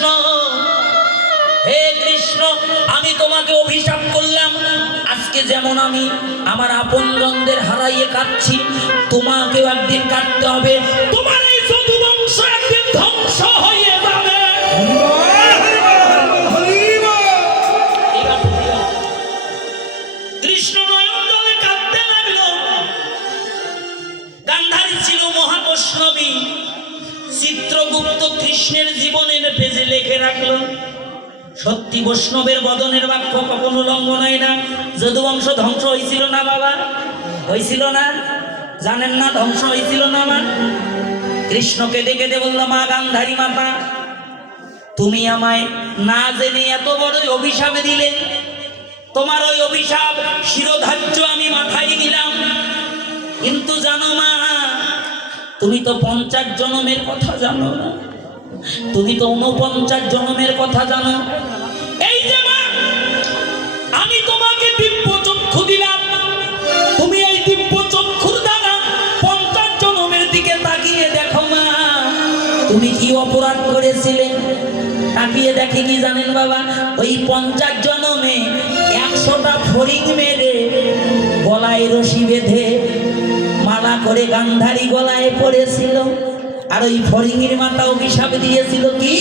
কৃষ্ণ, হে কৃষ্ণ, আমি তোমাকে অভিশাপ করলাম, আজকে যেমন আমি আমার আপনজনদের হারাইয়ে কাঁদছি, তোমাকেও একদিন কাঁদতে হবে, তোমার এই যদুবংশ একদিন ধ্বংস হয়ে যাবে। কৃষ্ণ নয়ন জলে কাঁদতে লাগলো। গান্ধারী ছিল মহাবৈষ্ণবী, চিত্রগুপ্ত কৃষ্ণের জীবনের পেজে লিখে রাখলো, সত্যি বৈষ্ণবের বদনের বাক্য কখনো লঙ্ঘন হয় না। যদুবংশ ধ্বংস হয়েছিল না বাবা? হয়েছিল না? জানেন না ধ্বংস হয়েছিল না? মা কৃষ্ণকে ডেকে দে বলল, মা গান্ধারী মাতা, তুমি আমায় না জেনে এত বড় অভিশাপ দিলে, তোমার ওই অভিশাপ শিরোধার্য আমি মাথায় নিলাম, কিন্তু জানো মা, তুমি তো 50 জন্মের কথা জানো না, তুমি তো 49 জন্মের কথা জানো। এই যে মা, আমি তোমাকে দিব্য চক্ষু দিলাম, তুমি এই দিব্য চক্ষুর দ্বারা 50 জন্মের দিকে তাকিয়ে দেখো মা, তুমি কি অপরাধ করেছিলে। তাকিয়ে দেখে কি জানেন বাবা? ওই 50 জন্মে 100টা ফড়িং মেরে গলায় রশি বেঁধে মালা করে গান্ধারী গলায় পড়েছিল, আর ওই ফড়িংয়ের মাথা অভিশাপ দিয়েছিল কি,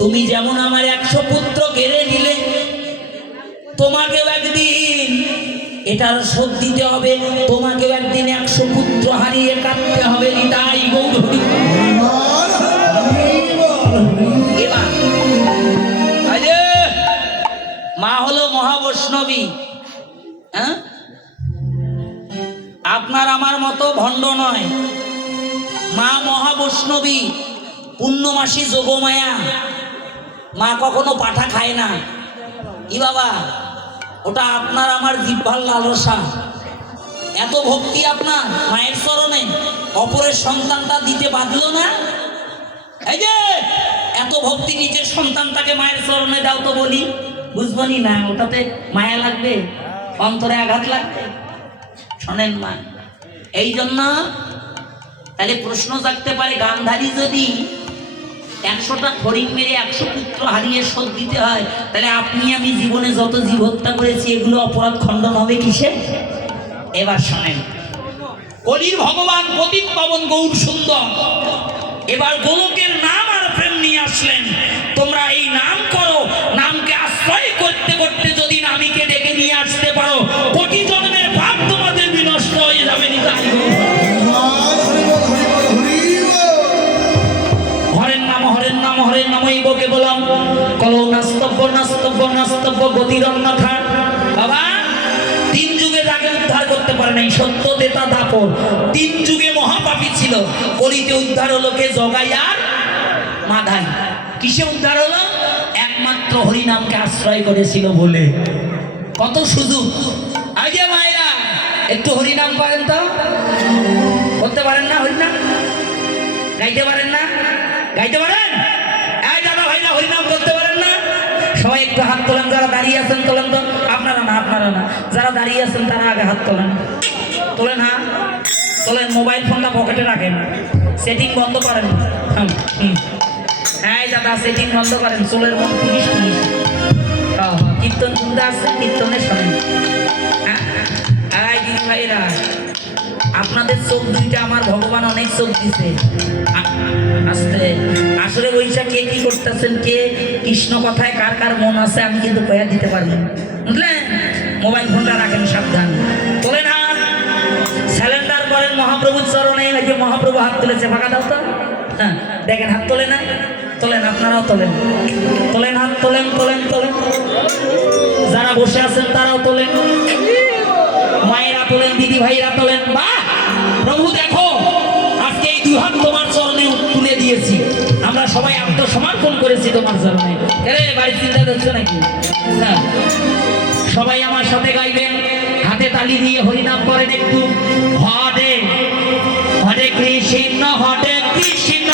তুমি যেমন আমার 100 পুত্র কেড়ে নিলে, তোমাকেও একদিন এটার শোধ দিতে হবে, তোমাকেও একদিন 100 পুত্র হারিয়ে কাটতে হবে। নিতাই গৌর হরি। মা হলো মহাবৈষ্ণবী, হ্যাঁ, আপনার আমার মতো ভণ্ড নয়। মা মহাবৈষ্ণবী, পূর্ণমাসী যোগমায়া। মা কখনো পাঠা খায় না। ই বাবা, ওটা আপনার আমার জিহ্বার লালসা। এত ভক্তি আপনার মায়ের চরণে, অপরের সন্তানটা দিতে বাঁধলো না। এই যে এত ভক্তি, নিজের সন্তানটাকে মায়ের চরণে দাও তো বলি, বুঝবনি না? ওটাতে মায়া লাগবে, অন্তরে আঘাত লাগবে। শোনেন মা, এই জন্য তাহলে প্রশ্ন জাগতে পারে, গান্ধারী যদি 100টা ফড়িং মেরে 100 পুত্র হারিয়ে শোধ দিতে হয়, তাহলে আপনি আমি জীবনে যত জীব হত্যা করেছি, এগুলো অপরাধ খণ্ডন হবে কিসে? এবার শোনেন, কলির ভগবান পতিত পাবন গৌর সুন্দর এবার গোলকের নাম আর প্রেম নিয়ে আসলেন। তোমরা এই নাম করো, নামকে আশ্রয় করতে করতে যদি নামীকে ডেকে নিয়ে আসতে পারো, কোটি জন্মের পাপ তোমাদের বিনষ্ট হয়ে যাবে। হরের নাম হরের নাম হরের নাম এই বকে বললাম, কলো নাস্তব্য নাস্তব্য নাস্তব্য গতির অন্যথা। বাবা 3 যুগে যাকে উদ্ধার করতে পারে নাই, সত্য দেতা দাপর 3 যুগে মহাপাপী ছিল, কলিতে উদ্ধার হলো কে? জগাই আর মাধাই। কিসে উদ্ধার হলো? একমাত্র হরিনামকে আশ্রয় করেছিল বলে। কত সুযোগ! আগে মায়েরা একটু হরিনাম করেন তো, করতে পারেন না? হরিনাম গাইতে পারেন না? গাইতে পারেন? এই দাদা ভাইরা হরিনাম করতে পারেন না? সবাই একটু হাত তোলেন, যারা দাঁড়িয়ে আছেন তোলেন তো। আপনারা না, আপনারা না, যারা দাঁড়িয়ে আছেন তারা আগে হাত তোলেন। তোলেন, হ্যাঁ তোলেন। মোবাইল ফোনটা পকেটে রাখেন, সেটিং বন্ধ করেন। হ্যাঁ দাদা, সেটিং বন্ধ করেন। চুলের মন 30 কীর্তন শুনতে আসছে, কীর্তনের শোনেন। দিদি ভাইরা, আপনাদের চোখ দুইটা আমার ভগবান অনেক চোখ দিছে। আসতে আসলে বৈশাখ কে কি করতেছেন, কে কৃষ্ণ কথায় কার কার মন আছে, আমি কিন্তু কয়া দিতে পারবো, বুঝলেন? মোবাইল ফোনটা রাখেন, সাবধান। তোলেন হাত, স্যালেন্ডার করেন মহাপ্রভুর চরণে। এই যে মহাপ্রভু হাত তুলেছে, ফাঁকা দাও তো। হ্যাঁ দেখেন, হাত তোলে না? তোলেন, আপনারাও তোলেন, তোলেন হাত, তোলেন তোলেন তোলেন। যারা বসে আছেন তারাও তোলেন, মায়েরা তোলেন, দিদি ভাইরা তোলেন। বাহ প্রভু, দেখো আজকে এই 2 হাত তোমার চরণে তুলে দিয়েছি, আমরা সবাই আত্মসমর্পণ করেছি তোমার চরণে। বাড়ির চিন্তা করছো নাকি? না, সবাই আমার সাথে গাইবেন, হাতে তালি দিয়ে হরিনাম করেন একটু। হরে হরে কৃষ্ণ হরে কৃষ্ণ